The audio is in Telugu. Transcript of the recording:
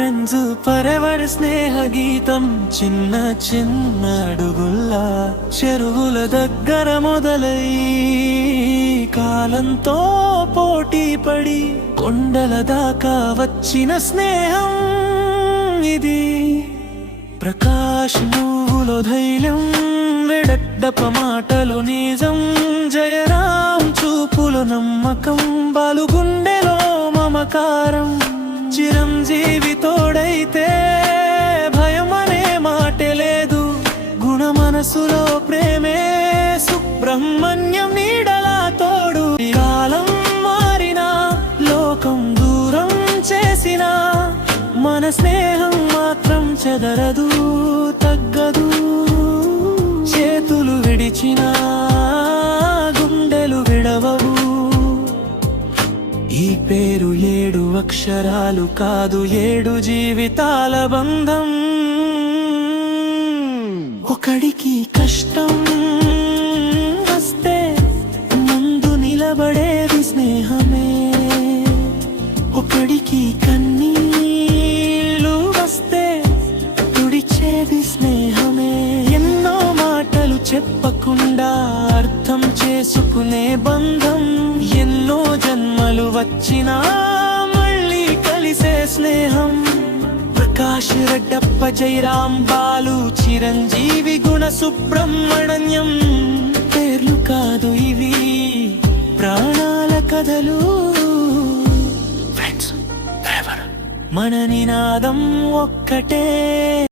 ఫ్రెండ్స్ పరెవర్ స్నేహ గీతం చిన్న చిన్న అడుగుల్లా చెరువుల దగ్గర మొదలై కాలంతో పోటీ పడి కొండల దాకా వచ్చిన స్నేహం ఇది. ప్రకాష్ నువ్వులో ధైర్యం, వెడడ్డప మాటలు నిజం, జయరాం చూపులు నమ్మకం, బాలుగుండెలో మమకారం. చిరంజీవి తోడైతే భయం అనే మాటే లేదు, గుణ మనసులో ప్రేమే సుబ్రహ్మణ్యం నీడలా తోడు. కాలం మారినా లోకం దూరం చేసినా మన స్నేహం మాత్రం చెదరదు తగ్గదు. చేతులు విడిచినా గుండెలు విడవవు. ఈ పేరు 7 అక్షరాలు కాదు, 7 జీవితాల బంధం. ఒకడికి కష్టం వస్తే ముందు నిలబడేది స్నేహమే, ఒకడికి కన్నీళ్ళు వస్తే తుడిచేది స్నేహమే. ఎన్నో మాటలు చెప్పకుండా అర్థం చేసుకునే బంధం, ఎన్నో జన్మలు వచ్చినా మళ్ళీ కలిసే స్నేహం. ప్రకాష్, రెడ్డప్ప, జయరాం, బాలు, చిరంజీవి, గుణ, సుబ్రహ్మణ్యం పేర్లు కాదు ఇవి, ప్రాణాల కథలు. మన నినాదం ఒక్కటే.